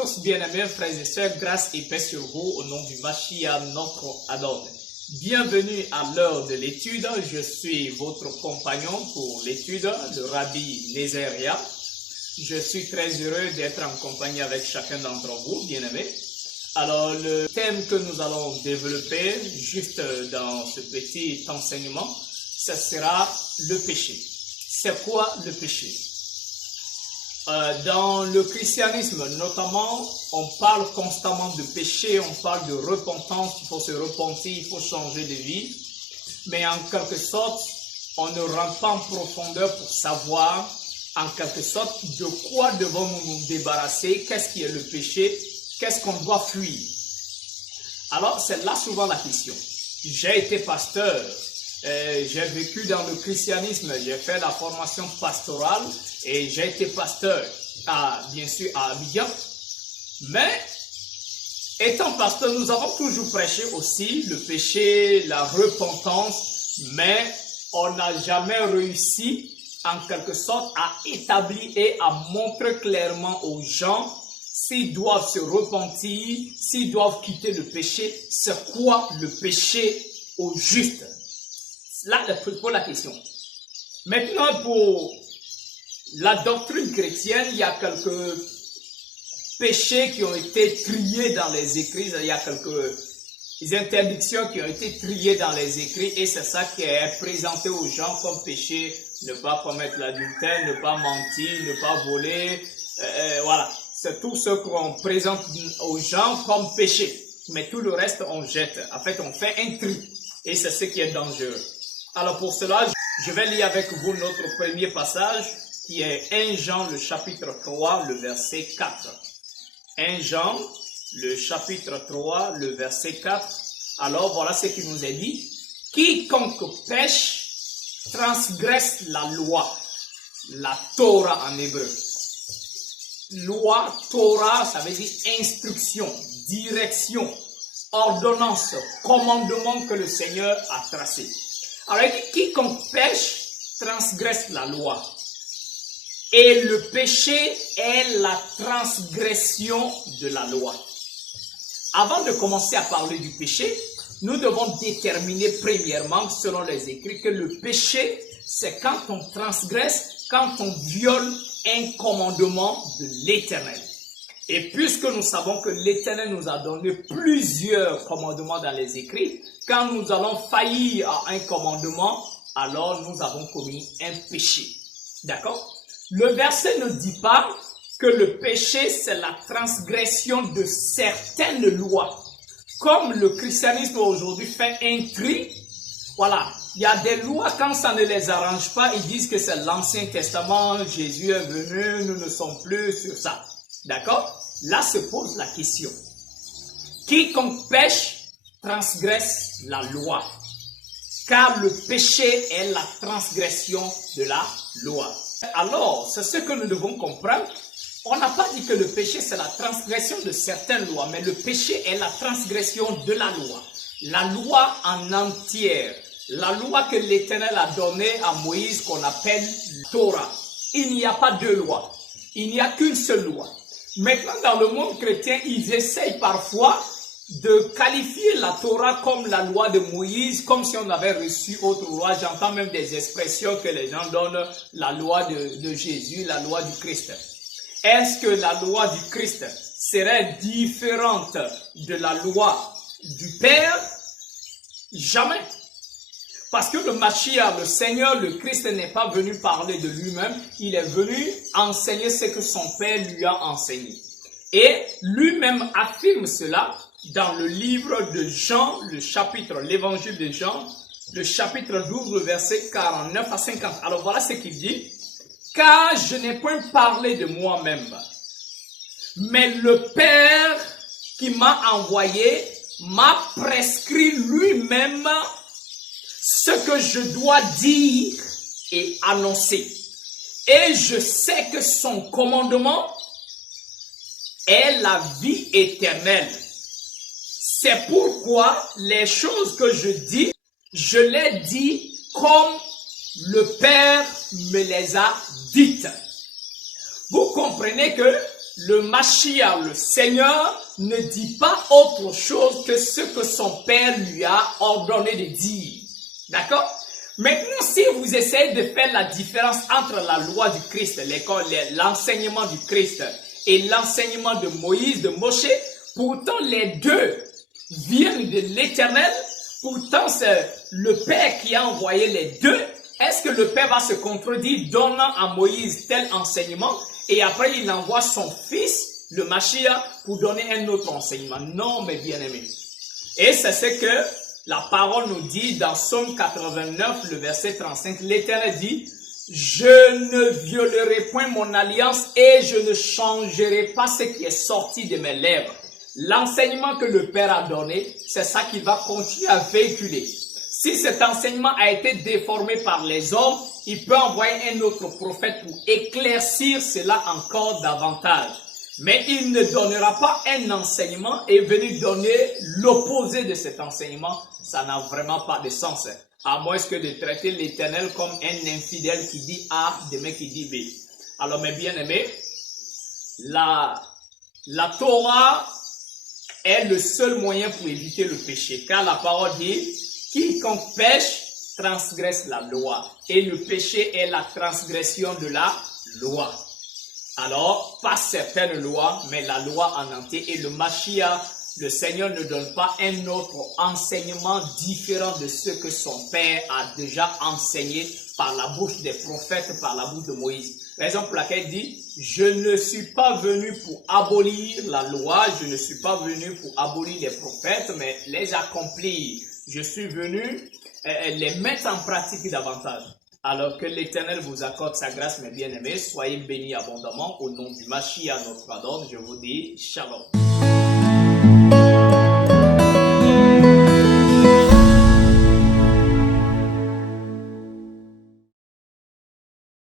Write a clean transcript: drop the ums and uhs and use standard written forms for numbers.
tous, bien-aimés frères et sœurs, grâce et paix sur vous au nom du Mashiach, notre Adon. Bienvenue à l'heure de l'étude. Je suis votre compagnon pour l'étude, le Rabbi Nezeria. Je suis très heureux d'être en compagnie avec chacun d'entre vous, bien-aimés. Alors, le thème que nous allons développer juste dans ce petit enseignement, ce sera le péché. C'est quoi le péché? Dans le christianisme, notamment, on parle constamment de péché, on parle de repentance, il faut se repentir, il faut changer de vie. Mais en quelque sorte, on ne rentre pas en profondeur pour savoir, en quelque sorte, de quoi devons-nous nous débarrasser, qu'est-ce qui est le péché, qu'est-ce qu'on doit fuir. Alors, c'est là souvent la question. J'ai été pasteur, j'ai vécu dans le christianisme, j'ai fait la formation pastorale et j'ai été pasteur, bien sûr, à Abidjan. Mais, étant pasteur, nous avons toujours prêché aussi le péché, la repentance, mais on n'a jamais réussi, en quelque sorte, à établir et à montrer clairement aux gens s'ils doivent se repentir, s'ils doivent quitter le péché, c'est quoi le péché au juste? Là, pour la question. Maintenant, pour la doctrine chrétienne, il y a quelques péchés qui ont été triés dans les écrits, il y a quelques interdictions qui ont été triées dans les écrits et c'est ça qui est présenté aux gens comme péché, ne pas commettre l'adultère, ne pas mentir, ne pas voler, voilà. C'est tout ce qu'on présente aux gens comme péché. Mais tout le reste, on jette. En fait, on fait un tri. Et c'est ce qui est dangereux. Alors pour cela, je vais lire avec vous notre premier passage qui est 1 Jean, le chapitre 3, le verset 4. 1 Jean, le chapitre 3, le verset 4. Alors voilà ce qui nous est dit. Quiconque pêche transgresse la loi. La Torah en hébreu. Loi, Torah, ça veut dire instruction, direction, ordonnance, commandement que le Seigneur a tracé. Alors, quiconque pêche transgresse la loi. Et le péché est la transgression de la loi. Avant de commencer à parler du péché, nous devons déterminer premièrement, selon les écrits, que le péché, c'est quand on transgresse, quand on viole un commandement de l'Éternel. Et puisque nous savons que l'Éternel nous a donné plusieurs commandements dans les écrits, quand nous allons faillir à un commandement, alors nous avons commis un péché. D'accord? Le verset ne dit pas que le péché, c'est la transgression de certaines lois. Comme le christianisme aujourd'hui fait un tri, voilà. Il y a des lois, quand ça ne les arrange pas, ils disent que c'est l'Ancien Testament, Jésus est venu, nous ne sommes plus sur ça. D'accord? Là se pose la question. Quiconque pêche transgresse la loi, car le péché est la transgression de la loi. Alors, c'est ce que nous devons comprendre. On n'a pas dit que le péché c'est la transgression de certaines lois, mais le péché est la transgression de la loi. La loi en entière. La loi que l'Éternel a donnée à Moïse qu'on appelle Torah. Il n'y a pas deux lois. Il n'y a qu'une seule loi. Maintenant, dans le monde chrétien, ils essayent parfois de qualifier la Torah comme la loi de Moïse, comme si on avait reçu autre loi. J'entends même des expressions que les gens donnent, la loi de Jésus, la loi du Christ. Est-ce que la loi du Christ serait différente de la loi du Père? Jamais. Parce que le Mashiach, le Seigneur, le Christ n'est pas venu parler de lui-même, il est venu enseigner ce que son Père lui a enseigné. Et lui-même affirme cela dans le livre de Jean, l'évangile de Jean, le chapitre 12, le verset 49 à 50. Alors voilà ce qu'il dit. Car je n'ai point parlé de moi-même, mais le Père qui m'a envoyé m'a prescrit lui-même ce que je dois dire et annoncer. Et je sais que son commandement est la vie éternelle. C'est pourquoi les choses que je dis, je les dis comme le Père me les a dites. Vous comprenez que le Mashiach, le Seigneur, ne dit pas autre chose que ce que son Père lui a ordonné de dire. D'accord? Maintenant, si vous essayez de faire la différence entre la loi du Christ, l'enseignement du Christ et l'enseignement de Moïse, de Moshe, pourtant les deux viennent de l'Éternel, pourtant c'est le Père qui a envoyé les deux. Est-ce que le Père va se contredire donnant à Moïse tel enseignement et après il envoie son fils, le Mashiach, pour donner un autre enseignement? Non, mes bien-aimés. Et c'est ce que la parole nous dit dans Psaume 89, le verset 35. L'Éternel dit, « Je ne violerai point mon alliance et je ne changerai pas ce qui est sorti de mes lèvres. » L'enseignement que le Père a donné, c'est ça qu'il va continuer à véhiculer. Si cet enseignement a été déformé par les hommes, il peut envoyer un autre prophète pour éclaircir cela encore davantage. Mais il ne donnera pas un enseignement et venir donner l'opposé de cet enseignement. Ça n'a vraiment pas de sens. À moins que de traiter l'Éternel comme un infidèle qui dit A, demain qui dit B. Alors mes bien-aimés, la Torah est le seul moyen pour éviter le péché. Car la parole dit, quiconque pêche transgresse la loi. Et le péché est la transgression de la loi. Alors, pas certaines lois, mais la loi en entier. Et le Mashiach, le Seigneur ne donne pas un autre enseignement différent de ce que son Père a déjà enseigné par la bouche des prophètes, par la bouche de Moïse. Raison pour laquelle il dit, je ne suis pas venu pour abolir la loi, je ne suis pas venu pour abolir les prophètes, mais les accomplir. Je suis venu les mettre en pratique davantage. Alors que l'Éternel vous accorde sa grâce, mes bien-aimés, soyez bénis abondamment. Au nom du Mashiach, notre Adon, je vous dis Shalom.